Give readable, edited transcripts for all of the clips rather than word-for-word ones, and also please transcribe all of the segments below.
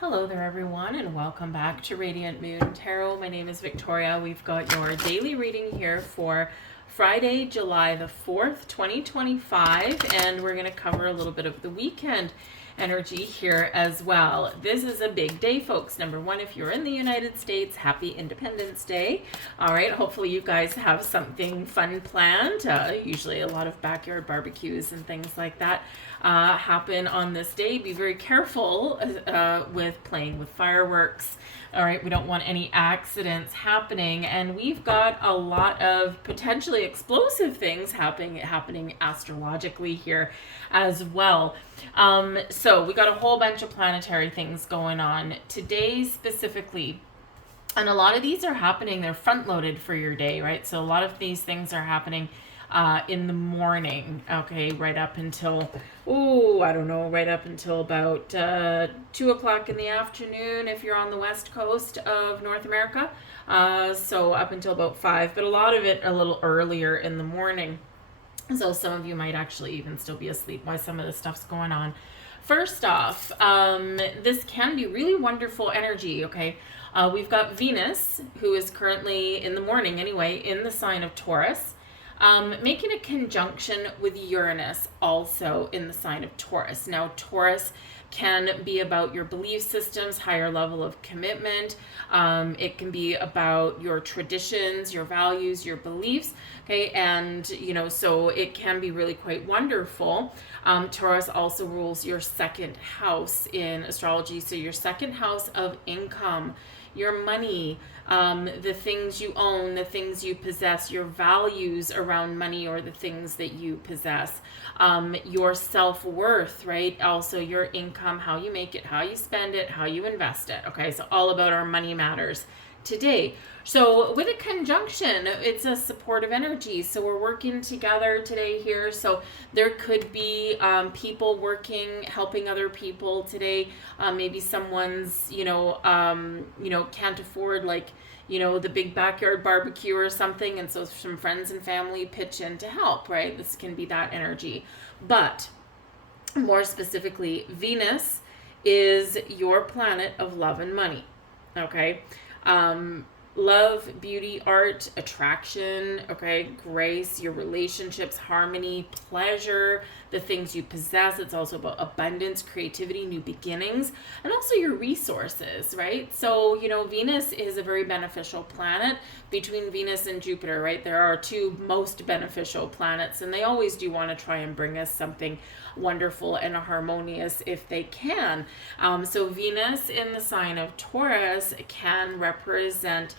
Hello there, everyone, and welcome back to Radiant Moon Tarot. My name is Victoria. We've got your daily reading here for Friday, July the 4th, 2025, and we're going to cover a little bit of the weekend energy here as well. This is a big day, folks. Number one, if you're in the United States, happy Independence Day. All right, hopefully you guys have something fun planned. Usually a lot of backyard barbecues and things like that happen on this day. Be very careful with playing with fireworks. All right, we don't want any accidents happening, and we've got a lot of potentially explosive things happening astrologically here as well. So we got a whole bunch of planetary things going on today specifically. And a lot of these are happening, they're front loaded for your day, right? So a lot of these things are happening in the morning, okay, right up until, right up until about 2 o'clock in the afternoon if you're on the west coast of North America. So up until about 5, but a lot of it a little earlier in the morning. So some of you might actually even still be asleep while some of this stuff's going on. First off, this can be really wonderful energy, okay? We've got Venus, who is currently, in the morning anyway, in the sign of Taurus, making a conjunction with Uranus, also in the sign of Taurus. Now, Taurus can be about your belief systems, higher level of commitment. It can be about your traditions, your values, your beliefs, okay? And, so it can be really quite wonderful. Taurus also rules your second house in astrology. So your second house of income, your money, the things you own, the things you possess, your values around money or the things that you possess, your self-worth, right? Also your income, how you make it, how you spend it, how you invest it. Okay, so all about our money matters today. So with a conjunction, it's a supportive energy. So we're working together today here. So there could be people working, helping other people today. Maybe someone's, can't afford the big backyard barbecue or something. And so some friends and family pitch in to help, right? This can be that energy. But more specifically, Venus is your planet of love and money. Okay. Love, beauty, art, attraction, okay, grace, your relationships, harmony, pleasure, the things you possess. It's also about abundance, creativity, new beginnings, and also your resources, right? So, Venus is a very beneficial planet. Between Venus and Jupiter, right, there are two most beneficial planets, and they always do want to try and bring us something wonderful and harmonious if they can. So Venus in the sign of Taurus can represent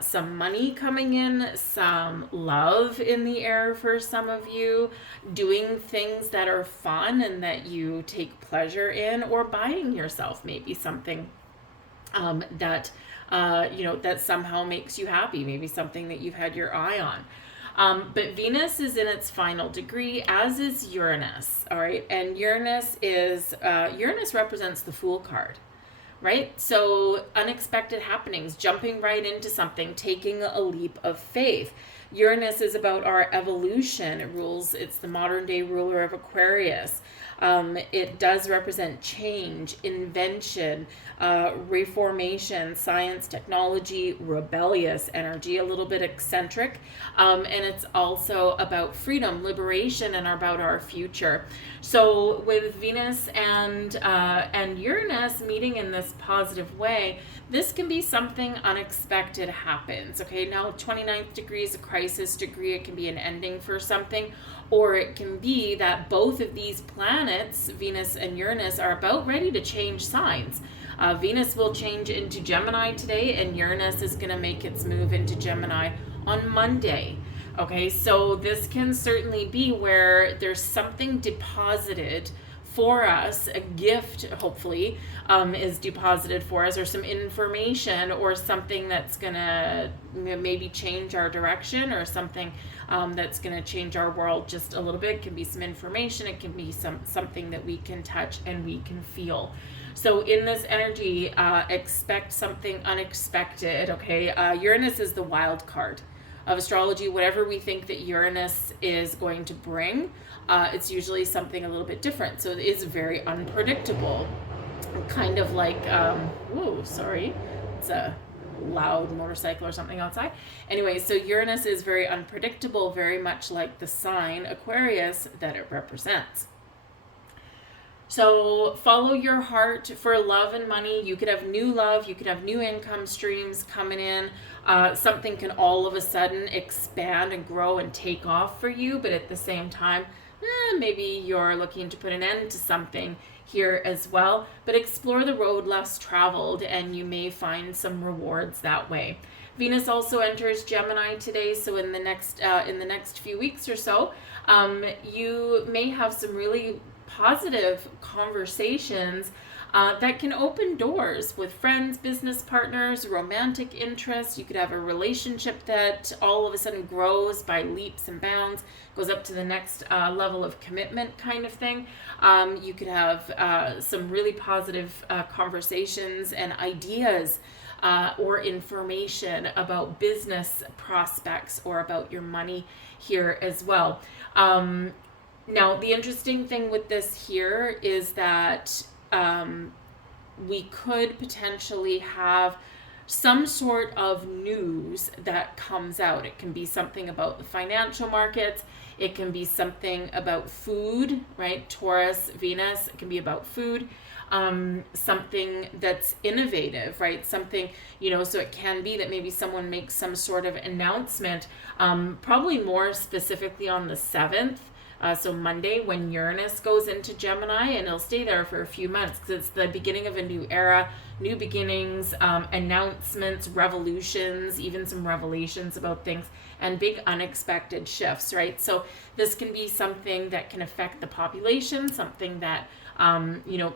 some money coming in, some love in the air for some of you, doing things that are fun and that you take pleasure in, or buying yourself maybe something that somehow makes you happy, maybe something that you've had your eye on. But Venus is in its final degree, as is Uranus, all right? And Uranus represents the Fool card, right? So unexpected happenings, jumping right into something, taking a leap of faith. Uranus is about our evolution. It's the modern day ruler of Aquarius. It does represent change, invention, reformation, science, technology, rebellious energy, a little bit eccentric. And it's also about freedom, liberation, and about our future. So with Venus and Uranus meeting in this positive way, this can be something unexpected happens. Okay, now 29th degree is a crisis degree. It can be an ending for something, or it can be that both of these planets, Venus and Uranus, are about ready to change signs. Venus will change into Gemini today, and Uranus is going to make its move into Gemini on Monday. Okay, so this can certainly be where there's something deposited for us, a gift hopefully is deposited for us, or some information or something that's gonna maybe change our direction, or something that's gonna change our world just a little bit. It can be some information, it can be something that we can touch and we can feel. So in this energy, expect something unexpected, okay? Uranus is the wild card of astrology. Whatever we think that Uranus is going to bring, it's usually something a little bit different. So it is very unpredictable. kind of like, whoa, sorry, it's a loud motorcycle or something outside. Anyway, so Uranus is very unpredictable, very much like the sign Aquarius that it represents. So follow your heart for love and money. You could have new love, you could have new income streams coming in. Something can all of a sudden expand and grow and take off for you, but at the same time, maybe you're looking to put an end to something here as well. But explore the road less traveled, and you may find some rewards that way. Venus also enters Gemini today, so in the next few weeks or so, you may have some really positive conversations that can open doors with friends, business partners, romantic interests. You could have a relationship that all of a sudden grows by leaps and bounds, goes up to the next level of commitment kind of thing. You could have some really positive conversations and ideas or information about business prospects or about your money here as well. Now, the interesting thing with this here is that we could potentially have some sort of news that comes out. It can be something about the financial markets. It can be something about food, right? Taurus, Venus, it can be about food. Something that's innovative, right? Something, so it can be that maybe someone makes some sort of announcement, probably more specifically on the 7th. So Monday, when Uranus goes into Gemini, and it'll stay there for a few months because it's the beginning of a new era, new beginnings, announcements, revolutions, even some revelations about things, and big unexpected shifts, right? So this can be something that can affect the population, something that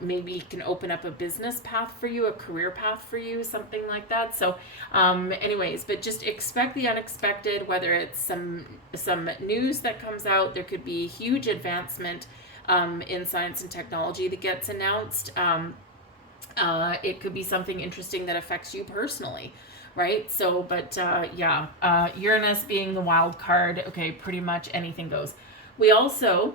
maybe can open up a business path for you, a career path for you, something like that. So anyways, but just expect the unexpected, whether it's some news that comes out. There could be huge advancement in science and technology that gets announced. It could be something interesting that affects you personally, right? So, but Uranus being the wild card, okay, pretty much anything goes. We also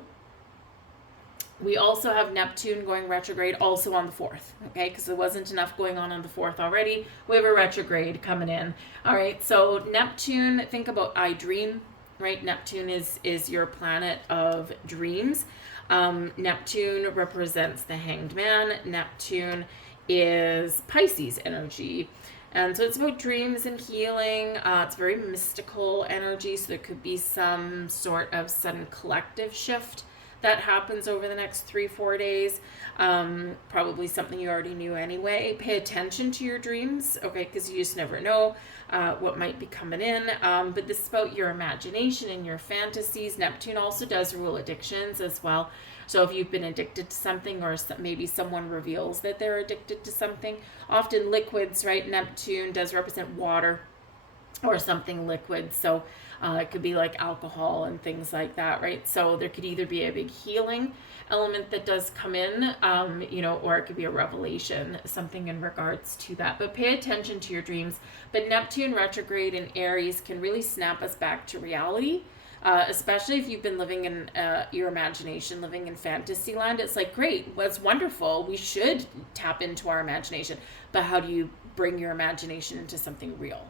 have Neptune going retrograde also on the 4th, okay? Because there wasn't enough going on the 4th already. We have a retrograde coming in. All right, so Neptune, think about I dream, right? Neptune is your planet of dreams. Neptune represents the Hanged Man. Neptune is Pisces energy. And so it's about dreams and healing. It's very mystical energy, so there could be some sort of sudden collective shift that happens over the next 3-4 days. Probably something you already knew anyway. Pay attention to your dreams, okay, because you just never know what might be coming in. But this is about your imagination and your fantasies. Neptune also does rule addictions as well. So if you've been addicted to something, or maybe someone reveals that they're addicted to something, often liquids, right? Neptune does represent water or something liquid. So it could be like alcohol and things like that, right? So there could either be a big healing element that does come in, or it could be a revelation, something in regards to that. But pay attention to your dreams. But Neptune retrograde in Aries can really snap us back to reality, especially if you've been living in your imagination, living in fantasy land. It's like, great, well, it's wonderful. We should tap into our imagination. But how do you bring your imagination into something real,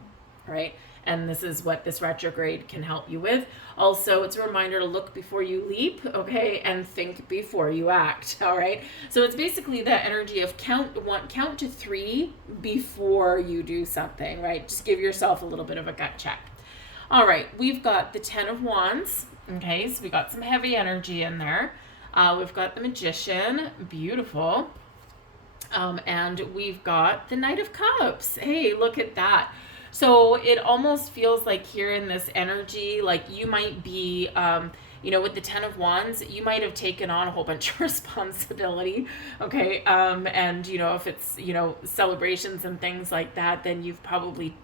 right? And this is what this retrograde can help you with. Also, it's a reminder to look before you leap, okay, and think before you act, all right? So it's basically that energy of count to 3 before you do something, right? Just give yourself a little bit of a gut check. All right, we've got the 10 of Wands, okay, so we got some heavy energy in there. We've got the Magician, beautiful. And we've got the Knight of Cups. Hey, look at that. So it almost feels like here in this energy, like you might be, with the 10 of Wands, you might have taken on a whole bunch of responsibility, okay? And, if it's, celebrations and things like that, then you've probably,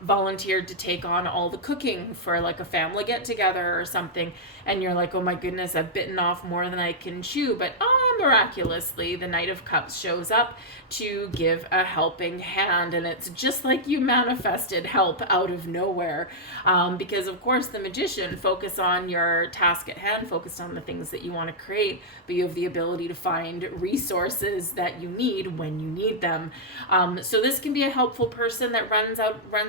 volunteered to take on all the cooking for like a family get together or something. And you're like, oh my goodness, I've bitten off more than I can chew, but miraculously, the Knight of Cups shows up to give a helping hand. And it's just like you manifested help out of nowhere. Because, of course, the Magician, focus on your task at hand, focus on the things that you want to create, but you have the ability to find resources that you need when you need them. So this can be a helpful person that runs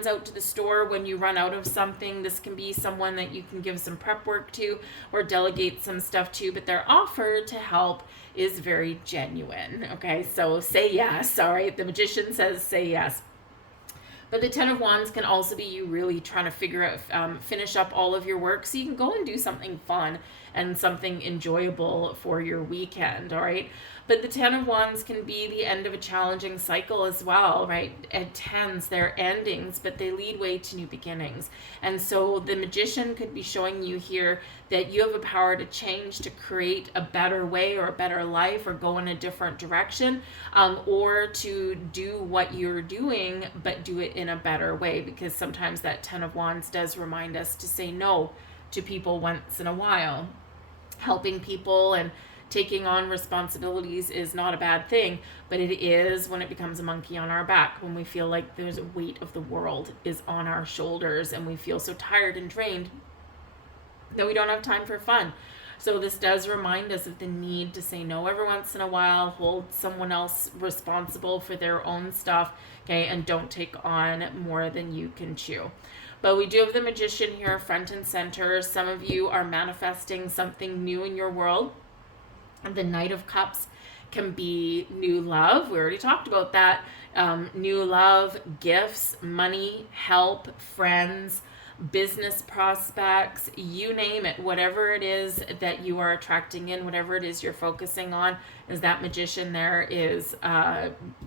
out to the store when you run out of something. This can be someone that you can give some prep work to or delegate some stuff to, but their offer to help is very genuine. Okay, so say yes. All right, the Magician says say yes. But the Ten of Wands can also be you really trying to figure out, finish up all of your work so you can go and do something fun and something enjoyable for your weekend, all right? But the Ten of Wands can be the end of a challenging cycle as well, right? At tens, they're endings, but they lead way to new beginnings. And so the Magician could be showing you here that you have a power to change, to create a better way or a better life, or go in a different direction, or to do what you're doing, but do it in a better way. Because sometimes that Ten of Wands does remind us to say no to people once in a while. Helping people and taking on responsibilities is not a bad thing, but it is when it becomes a monkey on our back, when we feel like there's a weight of the world is on our shoulders and we feel so tired and drained that we don't have time for fun. So this does remind us of the need to say no every once in a while, hold someone else responsible for their own stuff, okay, and don't take on more than you can chew. But we do have the Magician here front and center. Some of you are manifesting something new in your world. The Knight of Cups can be new love. We already talked about that. New love, gifts, money, help, friends, business prospects, you name it. Whatever it is that you are attracting in, whatever it is you're focusing on, is that Magician there is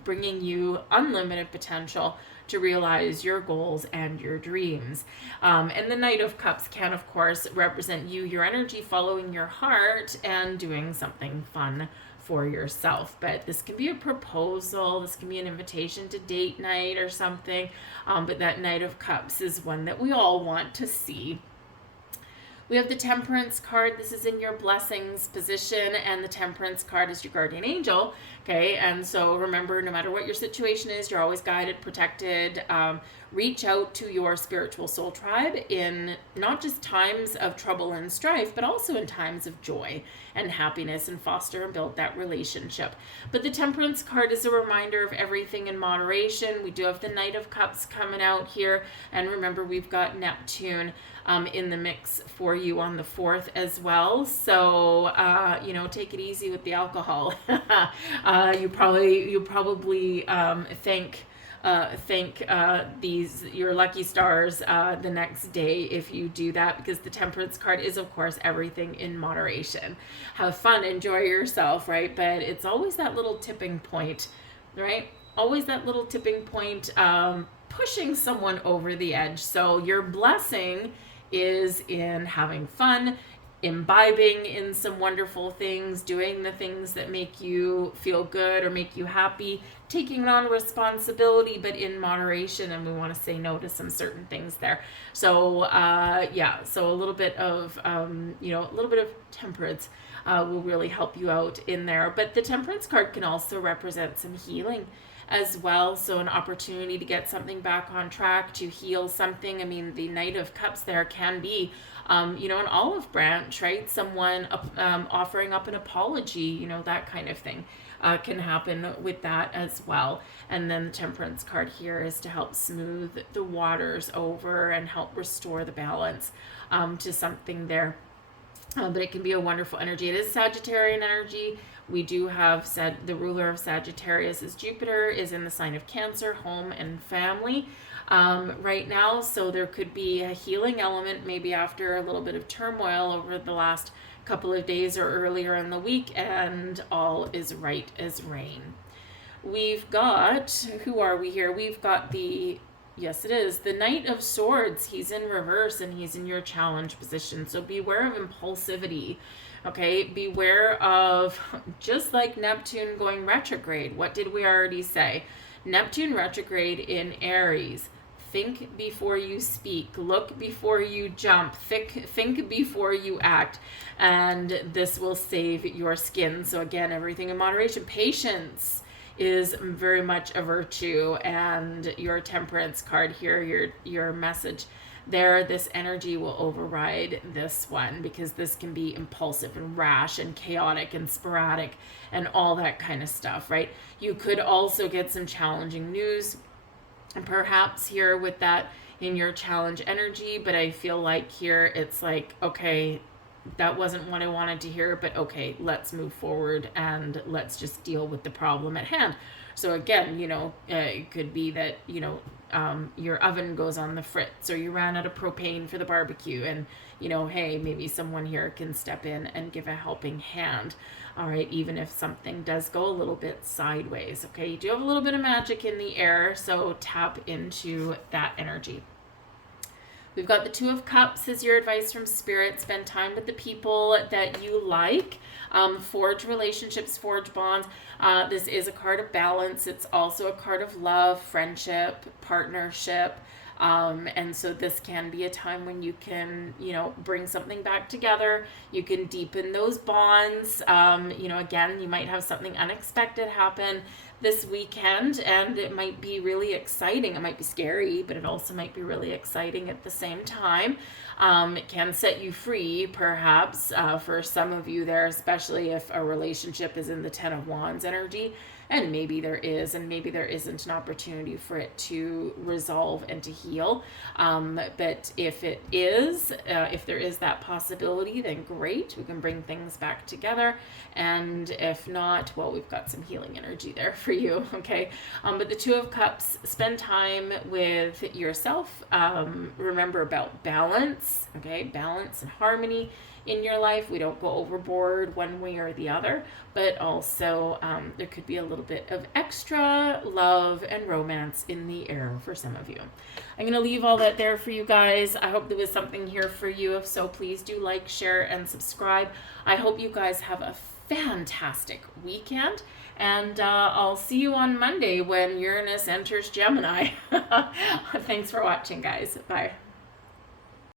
bringing you unlimited potential to realize your goals and your dreams. And the Knight of Cups can, of course, represent you, your energy, following your heart and doing something fun for yourself. But this can be a proposal, this can be an invitation to date night or something. But that Knight of Cups is one that we all want to see. We have the Temperance card. This is in your blessings position, and the Temperance card is your guardian angel. Okay, and so remember, no matter what your situation is, you're always guided, protected. Reach out to your spiritual soul tribe in not just times of trouble and strife, but also in times of joy and happiness, and foster and build that relationship. But the Temperance card is a reminder of everything in moderation. We do have the Knight of Cups coming out here, and remember, we've got Neptune in the mix for you on the 4th as well. So, take it easy with the alcohol. You probably thank these your lucky stars the next day if you do that, because the Temperance card is, of course, everything in moderation. Have fun, enjoy yourself, right? But it's always that little tipping point, right? Always that little tipping point, pushing someone over the edge. So your blessing is in having fun, imbibing in some wonderful things, doing the things that make you feel good or make you happy, taking on responsibility, but in moderation. And we want to say no to some certain things there. So, so a little bit of, a little bit of temperance will really help you out in there. But the Temperance card can also represent some healing as well. So an opportunity to get something back on track, to heal something. I mean, the Knight of Cups there can be, an olive branch, right? Someone offering up an apology, that kind of thing can happen with that as well. And then the Temperance card here is to help smooth the waters over and help restore the balance to something there. But it can be a wonderful energy. It is Sagittarian energy. We do have the ruler of Sagittarius is Jupiter, is in the sign of Cancer, home and family right now. So there could be a healing element maybe after a little bit of turmoil over the last couple of days or earlier in the week, and all is right as rain. We've got, who are we here? We've got yes, it is the Knight of Swords. He's in reverse and he's in your challenge position. So beware of impulsivity. Okay, beware of, just like Neptune going retrograde. What did we already say? Neptune retrograde in Aries. think before you speak, look before you jump, think before you act, and this will save your skin. So again, everything in moderation. Patience is very much a virtue, and your temperance card here, your message there, this energy will override this one, because this can be impulsive and rash and chaotic and sporadic and all that kind of stuff, right? You could also get some challenging news, and perhaps here with that in your challenge energy, but I feel like here it's like, okay, that wasn't what I wanted to hear, but okay, let's move forward and let's just deal with the problem at hand. So again, it could be that, your oven goes on the fritz, or you ran out of propane for the barbecue, and, hey, maybe someone here can step in and give a helping hand. All right, even if something does go a little bit sideways, okay? You do have a little bit of magic in the air, so tap into that energy. We've got the Two of Cups as your advice from Spirit. Spend time with the people that you like. Forge relationships, forge bonds. This is a card of balance. It's also a card of love, friendship, partnership. And so this can be a time when you can, bring something back together. You can deepen those bonds. Again, you might have something unexpected happen this weekend, and it might be really exciting. It might be scary, but it also might be really exciting at the same time. It can set you free, perhaps, for some of you there, especially if a relationship is in the Ten of Wands energy. And maybe there is, and maybe there isn't an opportunity for it to resolve and to heal. But if it is, if there is that possibility, then great. We can bring things back together. And if not, well, we've got some healing energy there for you, okay? But the Two of Cups, spend time with yourself. Remember about balance, okay? Balance and harmony in your life. We don't go overboard one way or the other, but also there could be a little bit of extra love and romance in the air for some of you. I'm going to leave all that there for you guys. I hope there was something here for you. If so, please do like, share, and subscribe. I hope you guys have a fantastic weekend, and I'll see you on Monday when Uranus enters Gemini. Thanks for watching, guys. Bye.